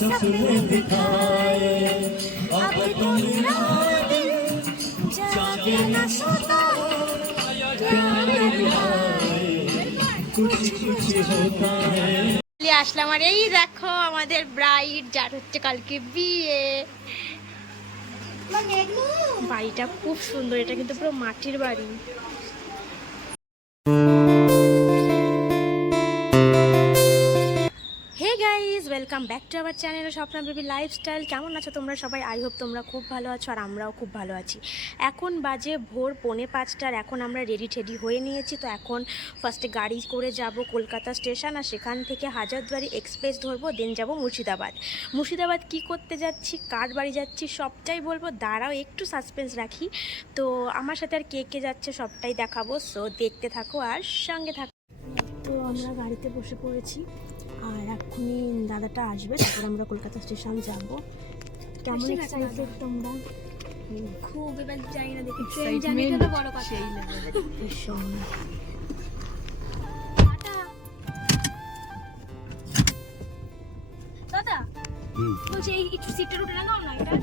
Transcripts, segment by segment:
सपने दिखाए अब तो मेरा दिल जागे न सोता प्यार निभाए कुछ कुछ होता है চলে আসলাম আর এই দেখো আমাদের ব্রাইড যার হচ্ছে কালকে বিয়ে বাড়িটা খুব সুন্দর এটা কিন্তু পুরো মাটির বাড়ি Welcome back to our channel Swapna baby lifestyle কেমন আছো তোমরা সবাই? আই হোপ তোমরা খুব ভালো আছো আর আমরাও খুব ভালো আছি। এখন বাজে ভোর পৌনে পাঁচটার এখন আমরা রেডি টেডি হয়ে নিয়েছি। তো এখন ফার্স্টে গাড়ি করে যাব কলকাতা স্টেশন আর সেখান থেকে হাজারদুয়ারি এক্সপ্রেস ধরবো দেন যাব মুর্শিদাবাদ। মুর্শিদাবাদ কি করতে যাচ্ছি, কার বাড়ি যাচ্ছি সবটাই বলব। দাঁড়াও, একটু সাসপেন্স রাখি। তো আমার সাথে আর কে কে যাচ্ছে সবটাই দেখাবো। সো দেখতে থাকো আর সঙ্গে থাকো। তো আমরা গাড়িতে বসে পড়েছি। আর এক্ষুনি দাদাটা আসবে তারপর আমরা কলকাতা স্টেশন যাব। কেমন এক্সাইটেড তোমরা? খুব এবার জানি না দেখি ট্রেন জার্নিটা তো বড় কথা। ভীষণ। দাদা বলছি এই একটু সিটটা উঠে না না এটা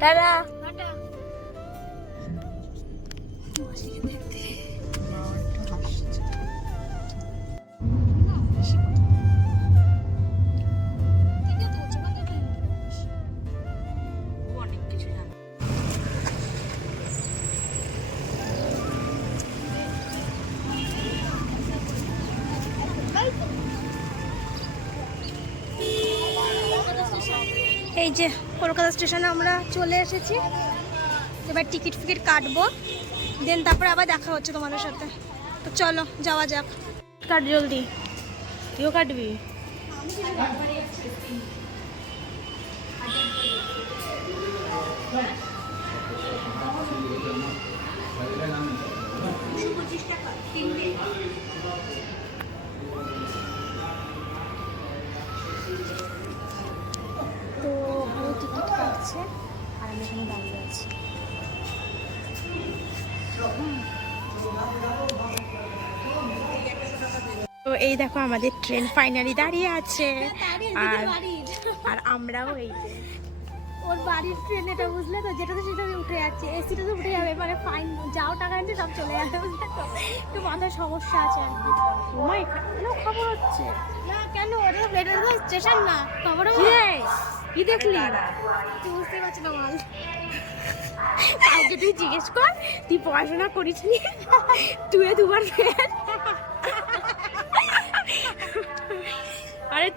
এবার দাও। এই যে কলকাতা স্টেশনে আমরা চলে এসেছি। এবার টিকিট ফিকিট কাটবো দেন তারপরে আবার দেখা হচ্ছে তোমাদের সাথে। তো চলো, যাওয়া যাক। কাট জলদি। তুইও কাটবি? এই দেখো আমাদের ট্রেন ফাইনালি দাঁড়িয়ে আছে। আর আর আমরাও এই ওর বাড়ির ট্রেন এটা বুঝলে তো? যেটাতে সেটাতে উঠে যাচ্ছে। এসিটা তো উঠে যাবে মানে ফাইন যাও টাকা আনতে সব চলে যাবে বুঝলে তো? একটু মাথায় সমস্যা আছে আর কি। ওমা এখানেও খবর হচ্ছে? না কেন? ওটা এটা তো স্টেশন না। খবর রে? কি দেখলি? তুই বুঝতে পারছি না মাল। কাউকে তুই জিজ্ঞেস কর তুই পড়াশোনা করিস নি তুই দুবার ফেল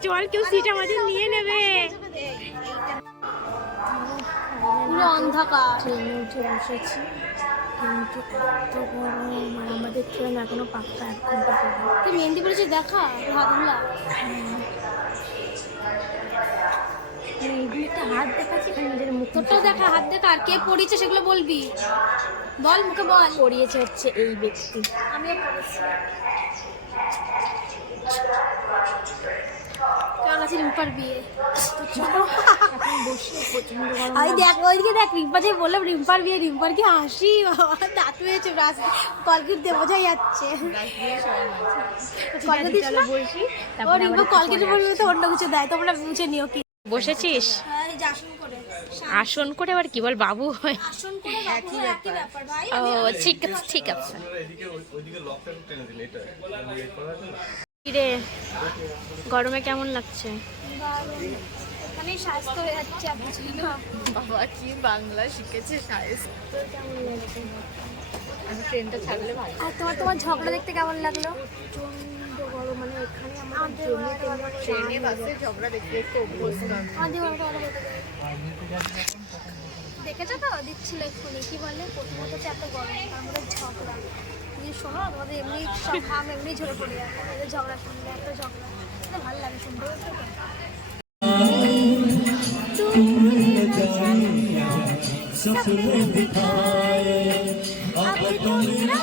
চল কেউ সিট আমাদের নিয়ে নেবে। পুরো অন্ধকার। ট্রেনে উঠে বসেছি কিন্তু এত গরম আর আমাদের ট্রেন এখনও পাক্কা এক ঘণ্টা তুই মেহেন্দি পড়েছিস দেখা হাতগুলা এইগুলিতে হাত দেখাচ্ছি নিজের মুখ দেখা হাত দেখা আর কে পড়িয়েছে সেগুলো বলবি? বল মুখে বল। পড়িয়েছে হচ্ছে এই ব্যক্তি। আমিও পড়েছি। রিম্পার বিয়ে আমি দেখ ওইদিকে দেখ রিম্পা যে বললাম রিম্পার বিয়ে রিম্পার কি হাসি? দাঁত হয়েছে ব্রাশ কলগেট দিয়ে বোঝাই যাচ্ছে। ও রিম্পা কলগেট বলবে তো অন্য কিছু দেয় তোমরা বুঝে নিও কি। বসেছিস? আসন করে আবার কি বল বাবু? হয় আসন করে একই একই ব্যাপার ভাই। ও ঠিক আছে ঠিক আছে। রে গরমে কেমন লাগছে? হয়ে যাচ্ছে বাবা কি বাংলা শিখেছে সায়েন্স কেমন লাগছে ট্রেনটা ছাড়লে ভালো। আর তোমার তোমার ঝগড়া দেখতে কেমন লাগল? গরম মানে এখানে ট্রেনে বাসে ঝগড়া দেখতে দেখতে অভ্যস্ত আমাদের বাড়িটা ভালো বলতে দেবে। দেখেছো তো দিচ্ছিল এক্ষুনি কি বলে প্রথমত হচ্ছে এত গরম তার মধ্যে ঝগড়া তুমি শোনো তোমাদের এমনি সব ঘাম এমনি ঝরে পড়ে যাবে এদের ঝগড়া শুনলে এত ঝগড়া এটা ভালো লাগে শুনতে বুঝতে তো? सपने दिखाए अब तो मेरा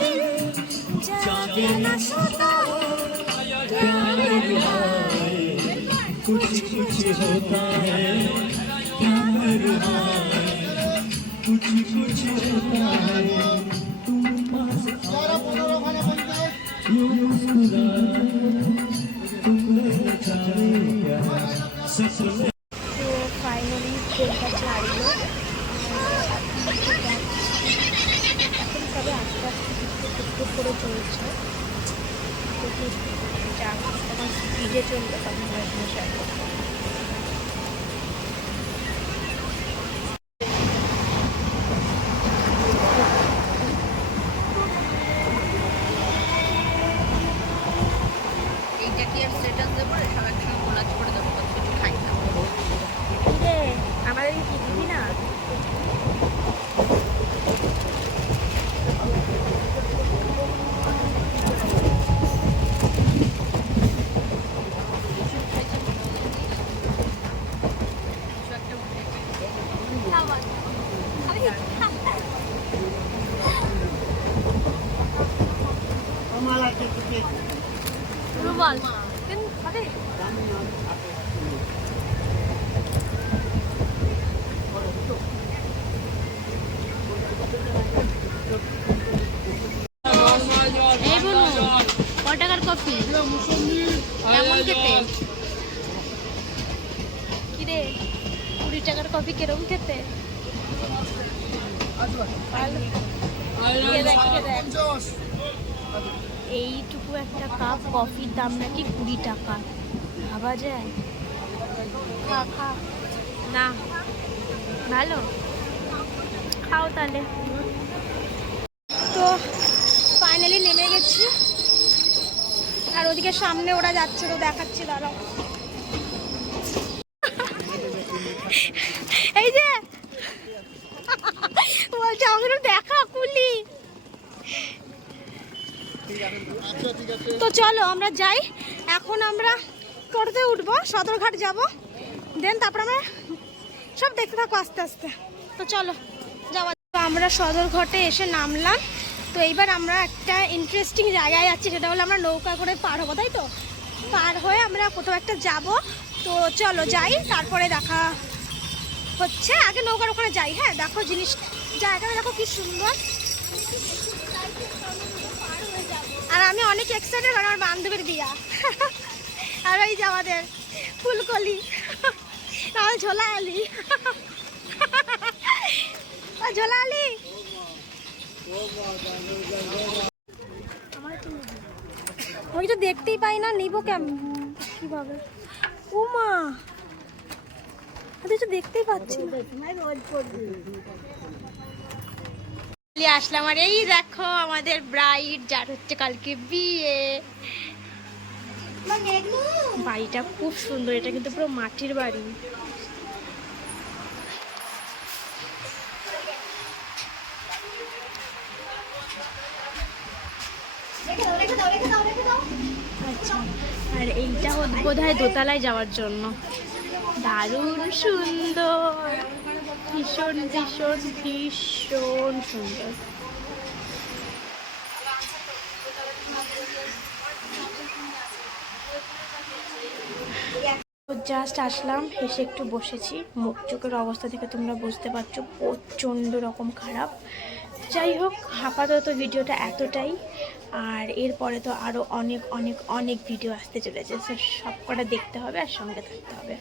दिल जागे न सोता प्यार निभाए कुछ कुछ होता है प्यार निभाए कुछ कुछ ফাইনালি ট্রেনটা ছাড়লো এখন সবে আস্তে আস্তে করে চলছে যাক তখন স্পিডে চলবে তখন বসে মশাই এইটা কি আর স্ট্যাটাস দেবো রে সব একসঙ্গে কোলাজ করে দেবো বলছি খাই না রে আমাদের কি দিবি না কিছু একটা উঠে খাবার আমি রুমাল কেন খাবে এই বলুন ক টাকার কফি কেমন খেতে কিরে কুড়ি টাকার কফি কিরম খেতে? এইটুকু একটা কাপ কফির দাম নাকি কুড়ি টাকা। ভাবা যায়? খা খা। না। ভালো? খাও তাহলে। তো ফাইনালি নেমে গেছি। আর ওদিকে সামনে ওরা যাচ্ছে তো দেখাচ্ছি দাঁড়াও এই যে বলছে আমাকে দেখা কুলি তো চলো, আমরা যাই। এখন আমরা টোটোতে উঠবো, সদরঘাট যাব। দেন তারপর আমরা সব দেখতে থাকো আস্তে আস্তে। তো চলো, যাওয়া আমরা সদরঘাটে এসে নামলাম। তো এইবার আমরা একটা ইন্টারেস্টিং জায়গায় যাচ্ছি, সেটা হলো আমরা নৌকা করে পার হব, তাই তো? পার হয়ে আমরা কোথাও একটা যাব। তো চলো যাই, তারপরে দেখা হচ্ছে। আগে নৌকার ওখানে যাই হ্যাঁ? দেখো জিনিস জায়গাটা দেখো কি সুন্দর। আমি অনেক এক্সাইটেড কারণ আমার বান্ধবীর বিয়া। আর ওই যে আমাদের ফুলকলি আমার ঝোলা আলি ঝোলা আলি আমি তো দেখতেই পাই না, নিবো কেমন কীভাবে? ও মা আমি তো দেখতেই পাচ্ছি না। চলে আসলাম। আর এই দেখো আমাদের ব্রাইড যার হচ্ছে কালকে বিয়ে। বাড়িটা খুব সুন্দর, এটা কিন্তু পুরো মাটির বাড়ি। আর এইটা বোধ হয় দোতলায় যাওয়ার জন্য। দারুণ সুন্দর। ভীষণ ভীষণ ভীষণ সুন্দর। জাস্ট আসলাম হেসে একটু বসেছি। মুখ চোখের অবস্থা থেকে তোমরা বুঝতে পারছ, প্রচণ্ড রকম খারাপ। যাই হোক, আপাতত ভিডিওটা এতটাই। আর এরপরে তো আরও অনেক অনেক অনেক ভিডিও আসতে চলেছে। সব কটা দেখতে হবে আর সঙ্গে থাকতে হবে।